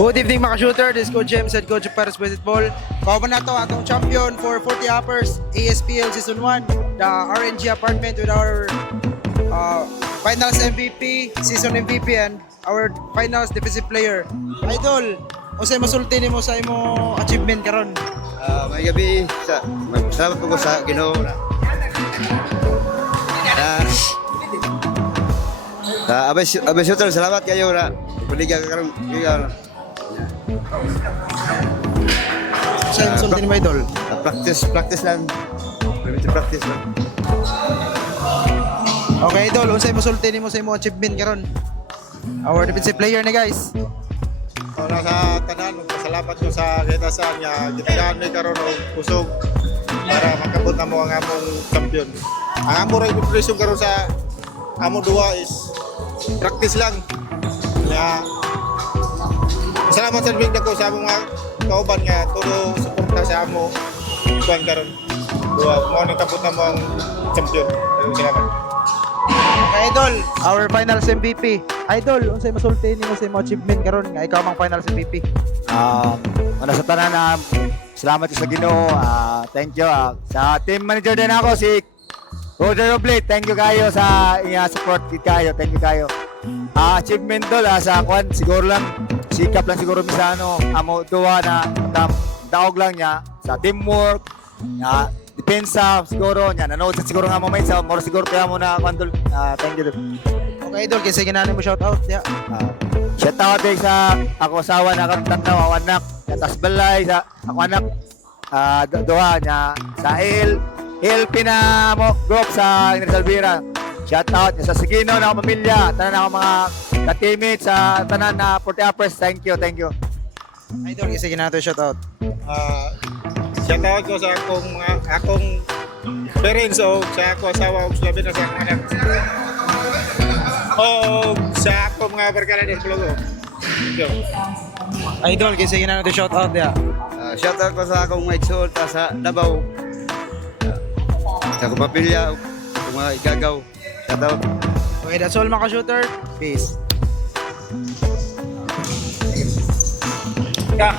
Good evening mga shooter, this is Coach James and Coach Paris Basketball. Kauban na to atong champion for 40 uppers ASPL Season 1, the RNG apartment with our finals MVP, season MVP and our finals defensive player. Idol, unsay masulti nimo sa imo achievement karon? May gabi sa salamat po ko sa Ginoo. Abay shooter, salamat kayo na puliga karon kayo. Unsay masulti nimo idol? Practice lang. Practice lang. Okay idol, unsay masulti nimo sa imo achievement karon? Our defensive player ni guys. Para sa tanan, salamat ko sa kita sa niya. Gitagaan may karon og kusog para makabot na mo ang among champion. Ang among preparation karon sa among duwa is practice lang. Ya. Salamat sa bigda ko sa among mga kauban nga tulo suporta sa amo kuan karon. Duwa mo ni kabot na mo ang champion. Salamat. Okay, idol, our finals MVP. Idol, unsay masulti nimo sa imong achievement karon nga ikaw mang finals MVP? Una sa tanan, salamat sa Ginoo. Thank you. Sa team manager din ako si Roger Roble. Thank you kayo sa support kayo. Thank you kayo. Achievement dol sa kwan siguro lang sikap lang siguro misano amo duwa na daog lang niya sa teamwork. Depensa siguro niya nanood sa siguro nga mo may sa more siguro kaya mo na kwan dol. Thank you. Okay, idol, kinsa ginani mo shout out ya. Shout out din sa ako asawa na karon tanaw anak tas balay sa ako anak duha niya sa LP na mo group sa Salvira. Shout out sa Sigino na pamilya, tanan ako mga ka-teammates sa tanan na 40 uppers. Thank you. Idol, kinsa ginato shout out? Shout out ko sa akong parents o sa ako asawa ug labi na sa akong anak. O sa akong mga barkada din plugo. Idol, kinsa ginato shout out ya. Shout out ko sa akong mga igsoon sa Davao. Sa akong pamilya, sa mga igagaw. Shout out. Okay, that's all mga shooter. Peace. Yeah.